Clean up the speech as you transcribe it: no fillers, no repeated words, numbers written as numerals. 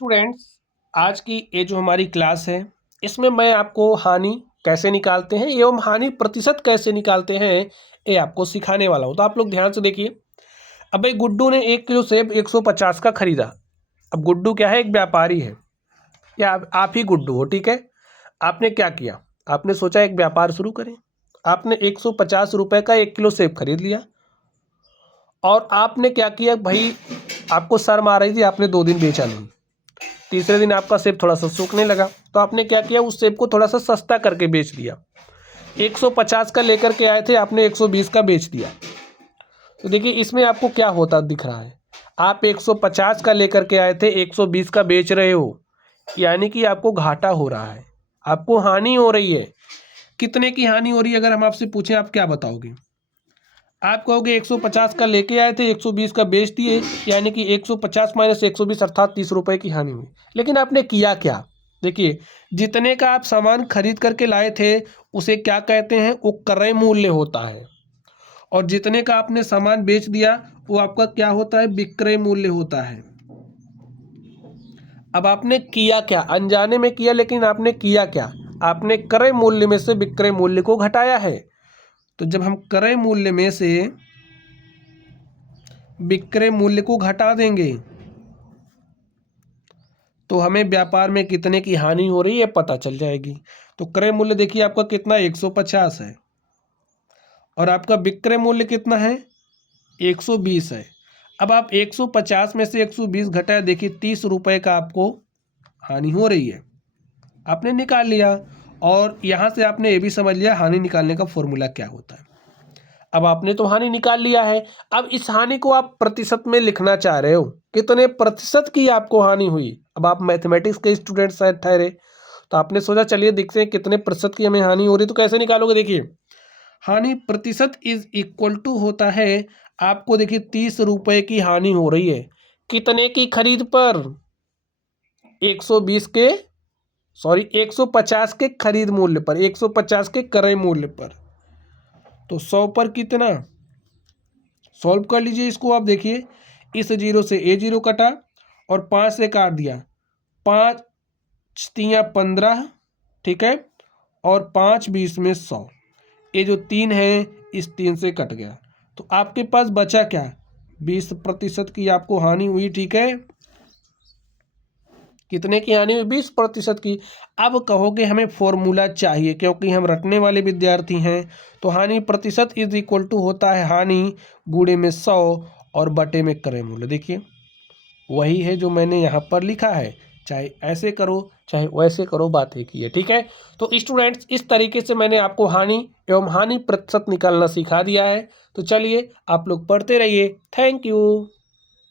Students, आज की ये जो हमारी क्लास है इसमें मैं आपको हानि कैसे निकालते हैं एवं हानि प्रतिशत कैसे निकालते हैं ये आपको सिखाने वाला हूँ। तो आप लोग ध्यान से देखिए। अब भाई गुड्डू ने 1 किलो सेब 150 का खरीदा। अब गुड्डू क्या है, एक व्यापारी है या आप ही गुड्डू हो, ठीक है। आपने क्या किया, आपने सोचा एक व्यापार शुरू करें। आपने 150 रुपये का 1 किलो सेब खरीद लिया और आपने क्या किया भाई, आपको शर्म आ रही थी, आपने 2 दिन बेचा नहीं। तीसरे दिन आपका सेब थोड़ा सा सूखने लगा तो आपने क्या किया, उस सेब को थोड़ा सा सस्ता करके बेच दिया। 150 का लेकर के आए थे, आपने 120 का बेच दिया। तो देखिए इसमें आपको क्या होता दिख रहा है, आप 150 का लेकर के आए थे, 120 का बेच रहे हो, यानी कि आपको घाटा हो रहा है, आपको हानि हो रही है। कितने की हानि हो रही है, अगर हम आपसे पूछें आप क्या बताओगे? आप कहोगे 150 का लेके आए थे, 120 का बेच दिए, यानी कि 150 माइनस 120 अर्थात 30 रुपए की हानि हुई। लेकिन आपने किया क्या? देखिए, जितने का आप सामान खरीद करके लाए थे उसे क्या कहते हैं, वो क्रय मूल्य होता है। और जितने का आपने सामान बेच दिया वो आपका क्या होता है, विक्रय मूल्य होता है। अब आपने किया क्या, अनजाने में किया, लेकिन आपने किया क्या, आपने क्रय मूल्य में से विक्रय मूल्य को घटाया है। तो जब हम क्रय मूल्य में से विक्रय मूल्य को घटा देंगे तो हमें व्यापार में कितने की हानि हो रही है पता चल जाएगी। तो क्रय मूल्य देखिए आपका कितना 150 है और आपका विक्रय मूल्य कितना है, 120 है। अब आप 150 में से 120 घटाए, देखिए 30 रुपए का आपको हानि हो रही है, आपने निकाल लिया। और यहाँ से आपने ये भी समझ लिया हानि निकालने का फॉर्मूला क्या होता है। अब आपने तो हानि निकाल लिया है, अब इस हानि को आप प्रतिशत में लिखना चाह रहे हो, कितने प्रतिशत की आपको हानि हुई। अब आप मैथमेटिक्स के स्टूडेंट शायद ठहरे, तो आपने सोचा चलिए देखते हैं कितने प्रतिशत की हमें हानि हो रही है। तो कैसे निकालोगे, देखिए हानि प्रतिशत इज इक्वल टू होता है, आपको देखिए 30 रुपए की हानि हो रही है, कितने की खरीद पर, 120 के, सॉरी 150 के खरीद मूल्य पर, 150 के क्रय मूल्य पर। तो 100 पर कितना, सॉल्व कर लीजिए इसको। आप देखिए इस जीरो से ए जीरो कटा और 5 से काट दिया, 5 तियाँ 15, ठीक है, और 5 20 में 100, ये जो 3 है इस 3 से कट गया। तो आपके पास बचा क्या, 20% की आपको हानि हुई, ठीक है। कितने की हानि हुई, 20% की। अब कहोगे हमें फॉर्मूला चाहिए, क्योंकि हम रटने वाले विद्यार्थी हैं। तो हानि प्रतिशत इज इक्वल टू होता है हानि गुणे में 100 और बटे में क्रय मूल्य। देखिए वही है जो मैंने यहाँ पर लिखा है, चाहे ऐसे करो चाहे वैसे करो, बात एक ही है, ठीक है। तो स्टूडेंट्स, इस तरीके से मैंने आपको हानि एवं हानि प्रतिशत निकालना सिखा दिया है। तो चलिए आप लोग पढ़ते रहिए। Thank you.